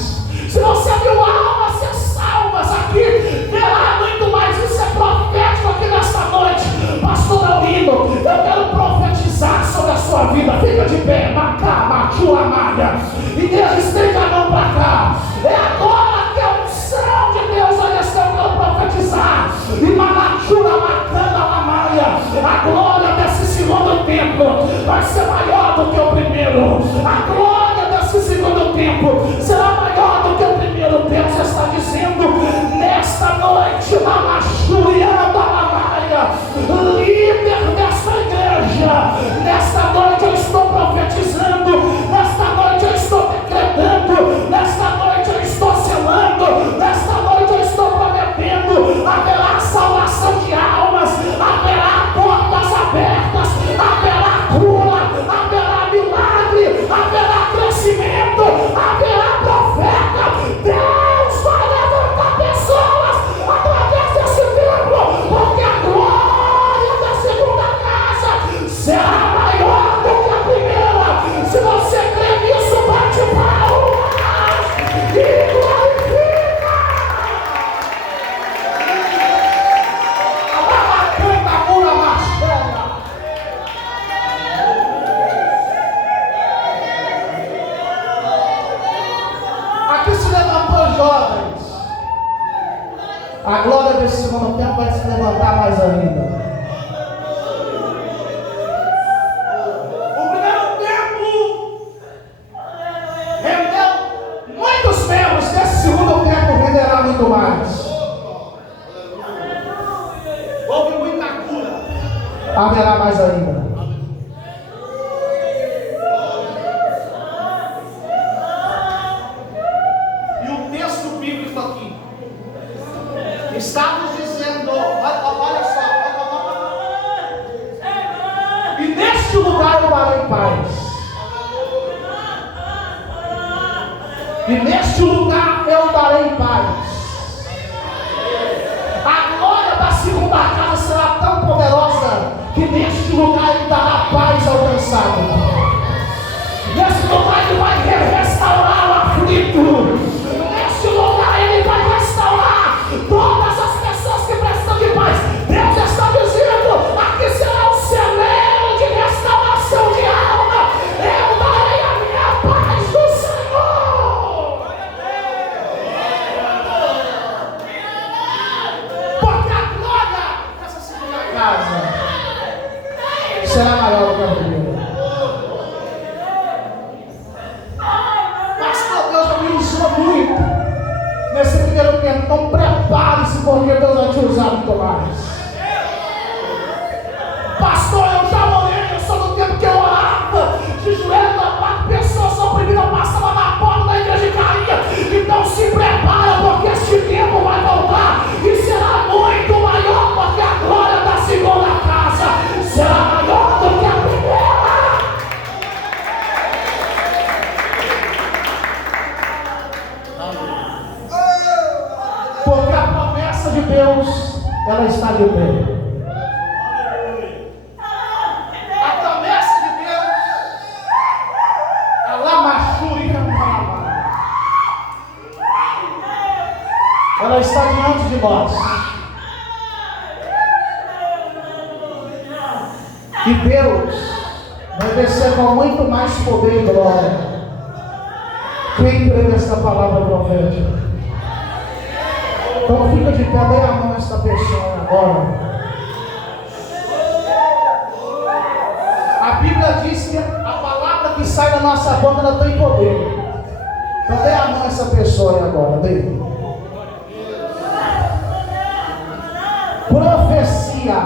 Se você viu almas ser salvas aqui, verá muito mais. Isso é profético aqui nesta noite. Pastor Laurino, eu quero profetizar sobre a sua vida. Fica de pé, Macá, Matua, Maia. Igreja, estende a mão para cá. É agora que a unção de Deus vai descer. Eu quero profetizar. E Manatura, Macana, Lamaia. A glória desse segundo tempo vai ser maior do que o primeiro. A glória desse segundo tempo será maior do que o primeiro. Deus está dizendo nesta noite: Mamachurianda, Lamaia, líder dessa igreja, nesta noite eu estou profetizando, nesta noite eu estou decretando, nesta noite eu estou selando, nesta noite eu estou prometendo. Haverá salvação de almas, haverá portas abertas, haverá cura, haverá milagre, haverá desse segundo tempo vai se levantar mais ainda. O primeiro tempo rendeu muitos membros, desse segundo tempo renderá muito mais. Houve muita cura, haverá mais ainda. E o texto bíblico aqui está nos dizendo, olha só, e neste lugar eu darei paz. E neste lugar eu darei paz. A glória da segunda casa será tão poderosa que neste lugar ele dará paz ao cansado. Neste lugar ele vai restaurar o aflito. Neste lugar ele vai restaurar todas as pessoas que precisam de paz. Deus está dizendo, aqui será o celeiro de restauração de alma. Eu darei a minha paz do Senhor. Porque a glória dessa segunda casa será maior do que a primeira. Pastor, Deus já me usou muito nesse primeiro tempo. Então prepare-se, porque Deus vai te usar muito mais. Pastor, eu já orei, eu sou do tempo que eu orava de joelho na quatro pessoas oprimidas, passava na porta da igreja e caía. Então se prepara, porque este tempo vai voltar e será muito maior, porque a glória da segunda casa será maior do que a primeira. Porque a promessa de Deus, ela está de pé. A promessa de Deus, ela machura, ela está diante de nós. E Deus vai descer com muito mais poder e glória. Quem crê nesta palavra profética? Então fica de pé, dê a mão a esta pessoa agora. A Bíblia diz que a palavra que sai da nossa boca, ela tem poder. Então dê a mão a essa pessoa agora, dê. Profecia.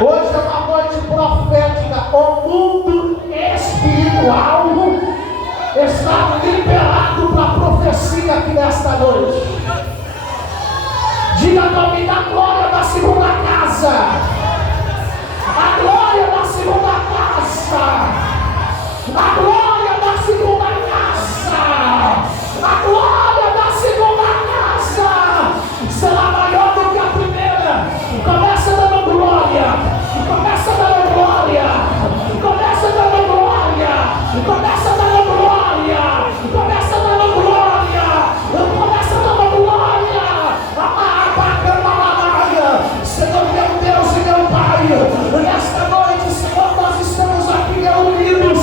Hoje é uma noite profética. O mundo espiritual está liberado para a profecia aqui nesta noite. Diga comigo a glória da segunda casa. A glória da segunda casa. A glória da segunda casa. A glória da segunda casa será maior do que a primeira. Começa dando glória. Começa dando glória. Começa dando glória. Começa dando glória. Começa dando glória. Começa dando glória. Senhor meu Deus e meu Pai, nesta noite, Senhor, nós estamos aqui reunidos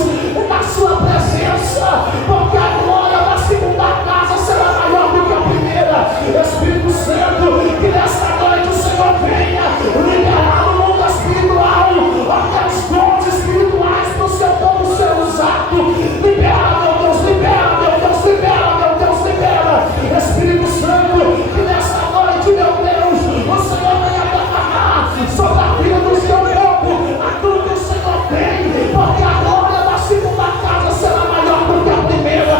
na sua presença, porque a glória da segunda casa será maior do que a primeira. Espírito Santo, que nesta noite o Senhor venha liberar o mundo espiritual, até os dons espirituais para o seu povo ser usado. Libera, meu Deus, libera, meu Deus, libera, meu Deus, libera. Espírito Santo, que nesta noite, meu Deus, o Senhor venha derramar sobre a vida do seu povo aquilo que o Senhor tem, porque a glória da segunda casa será maior do que a primeira.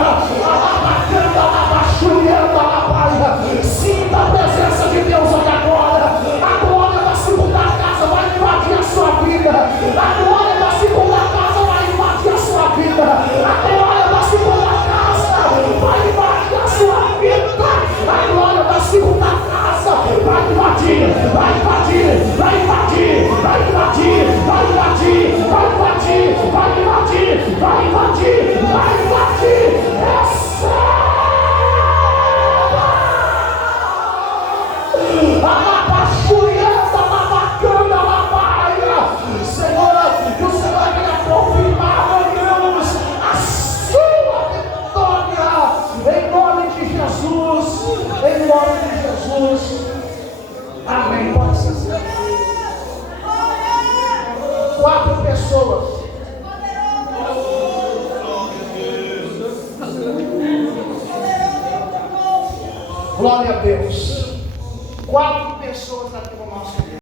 Sinta a presença de Deus aqui agora. A glória da segunda casa vai invadir a sua vida. A glória da segunda casa vai invadir a sua vida. A glória da segunda casa vai invadir a sua vida. A glória da segunda casa vai invadir, vai invadir, vai invadir, vai invadir, vai invadir, vai invadir, vai invadir, vai invadir, vai invadir. Senhor, pessoas. Glória a Deus. 4 pessoas aqui no nosso meio.